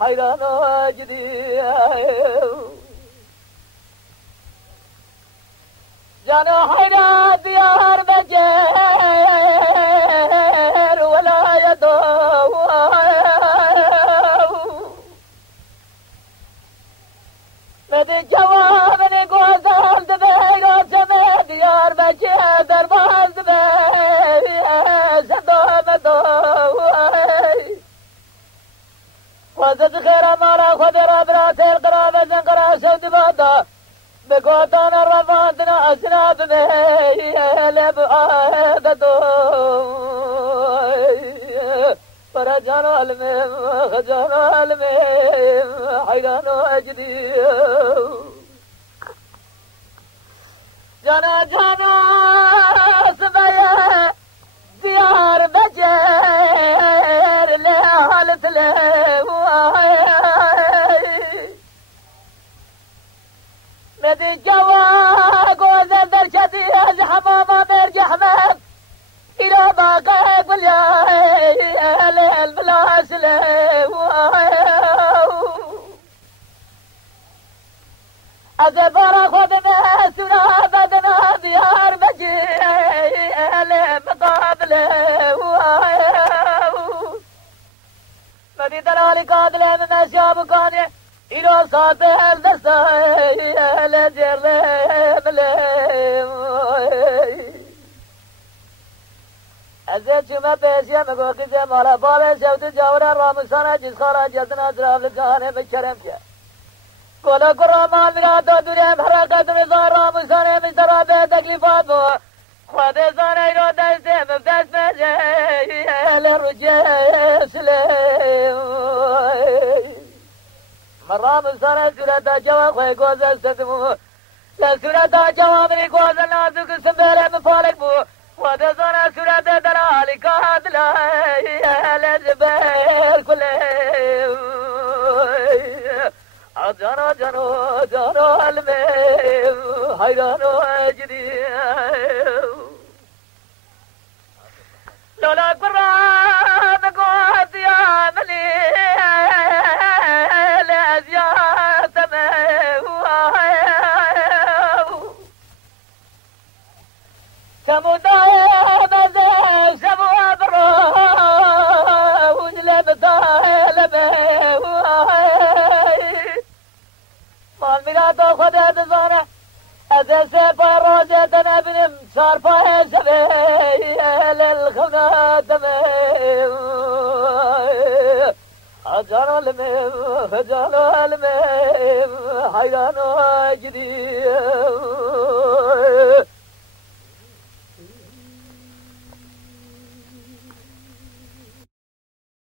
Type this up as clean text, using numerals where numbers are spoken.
حيران واجدي جانا حيران ديار بجير ولا يدو مدي جواب نقول دال دبير وسمي ديار بجير دربال دبير زدو مدو وزد خير مالا خدر أبرات القرابة زنقرا سود بادا بقوتان الرفاتنا أسناب ميلب آدتو فرجانو الميم خجانو الميم حيرانو أجدي جانا جانا سبايا ديار بجير لحالة مدي جواق وزندر شديد حمامة مرجع حمام إلى باقي بالياي البلاس أزبر خدنا سنا بدنا ديار بجيل مقابل مدي دلالي قادل من أشياب كاني إلو صاتل دستايل جرم أزيد شما پیشیا مگو کسی مالا بالا شوت جاورا رامسانا جس خارا جلدنا اطراف لکانے میں شرم کیا کولا قرآن میرا تو دنیا حرکت میں زار رامسانے میں ذرا بے تکلیفات ہو خود زانے رو دستے مفتش میں جیل رجیس لے رامسانا سورتا جوا خوی گوزل ستمو لسورتا جوا منی گوزل نازک سنبیل مفارق بو ودزنا سورة درالي قادلة الجبال كله جانو جانو جانو الميم حيرانو أجدي لولا قرآن قوات يا ملي لأزيات سمودايا بزاك سموا برا وجلبتا لبي مال ميراتو خدا تزانا أزيسي باروزة تنبنم صار باي سبي للخونا تمي جانو الميم جانو الميم حيرانو أجدي